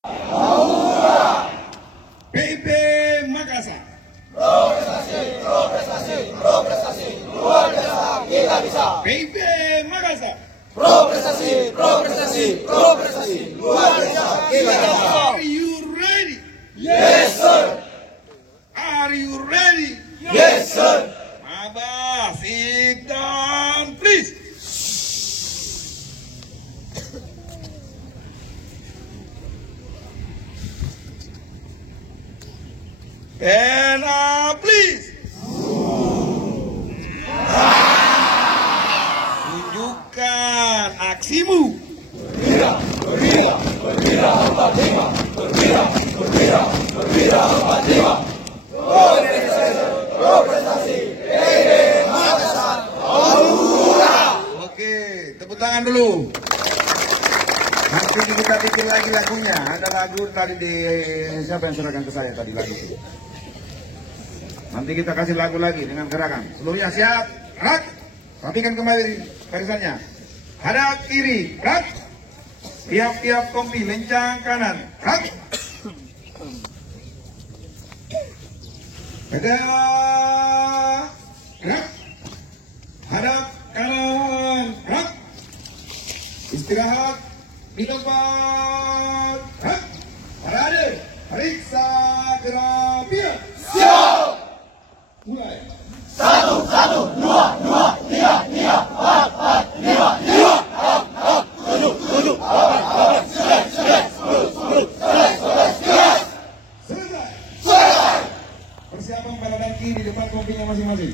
PIP Makassar. Prestasi, luar biasa, kita bisa. PIP Makassar. Prestasi, luar biasa, kita bisa. Are you ready? Yes, sir. Are you ready? Yes, sir. Maba, sit down, please. And please. Tunjukkan aksimu. Berbira, 45. Prestasi, PIP Makassar. Oke, tepuk tangan dulu. Nanti kita bikin lagi lagunya. Ada lagu tadi di siapa yang serahkan ke saya tadi lagu itu. Nanti kita kasih lagu lagi dengan gerakan. Seluruhnya siap, gerak. Rapikan kembali barisannya. Hadap kiri, gerak. Tiap-tiap kompi lencang kanan, gerak. Gerak, gerak. Hadap kanan, gerak. Istirahat di tempat, gerak. Parade, periksa gerakan. Siap. Mulai. 1, 2, 3, 4, 5, 7, 10. Selesai. Persiapan para daki di depan kompinya masing-masing.